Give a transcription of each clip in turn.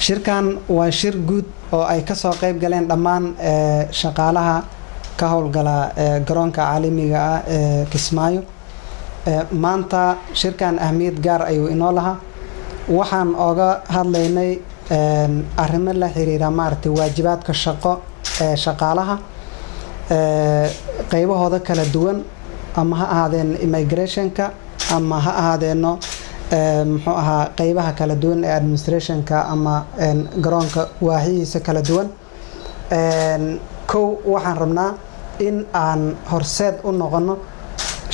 shirkan waa shir guud oo ay ka soo qayb galeen dhammaan shaqaalaha ka howlgala garoonka caalamiga ah ee Kismaayo. maanta shirkan ahmiyad gaar ayuu inoo lahaa. waxaan oga hadlaynay arrimo la xiriira maartay waajibaadka shaqo ee shaqaalaha qaybahooda kala duwan, ama ha ahaadeen immigrationka ama ha ahaadeeno muxuu ahaa qaybaha kala duwan ee administrationka ama garoonka waaxihiisa kala duwan. waxaan rabnaa in aan horseed u noqono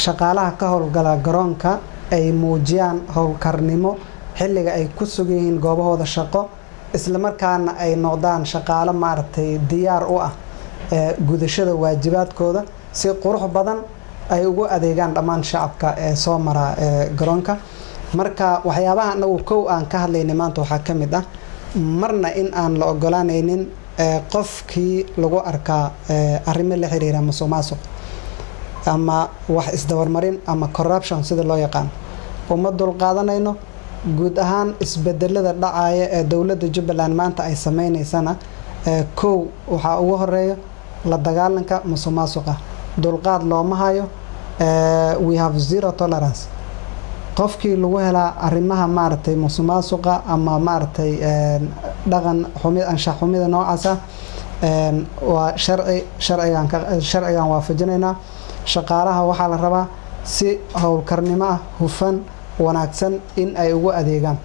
shaqaalaha ka howlgala garoonka ay muujiyaan howlkarnimo xilliga ay ku sugan yihiin goobahooda shaqo, isla markaana ay noqdaan shaqaale maartay diyaar u ah gudashada waajibaadkooda si qurux badan ay ugu adeegaan dhammaan shacabka ee soo mara garoonka. marka waxyaabaha anagu aan ka hadlaynay maanta waxaa ka mid ah marna in aan la ogolaanaynin qofkii lagu arkaa arrimo la xiriira musuqmaasuq ama wax isdabarmarin ama corruption sida loo yaqaan. uma dulqaadanayno. guud ahaan isbedelada dhacaya ee dowladda Jubbaland maanta ay sameynaysana waxaa ugu horeeya la dagaalanka musuqmaasuqa. dulqaad looma hayo. we have zero tolerance. qofkii lagu helaa arrimaha maartay musuqmaasuqa ama maartay dhaqan xumid anshax xumida noocaasa waa sharcigan waafajinaynaa. shaqaalaha waxaa la rabaa si howlkarnimo ah, hufan, wanaagsan in ay ugu adeegaan.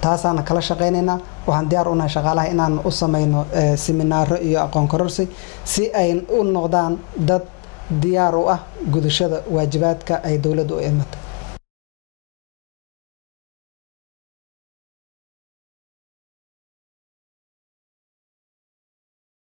taasaan kala shaqeynaynaa. waxaan diyaar u nahay shaqaalaha inaan u sameyno seminaaro iyo aqoon kororsi si ay u noqdaan dad diyaar u ah gudashada waajibaadka ay dowladdu u idmatay.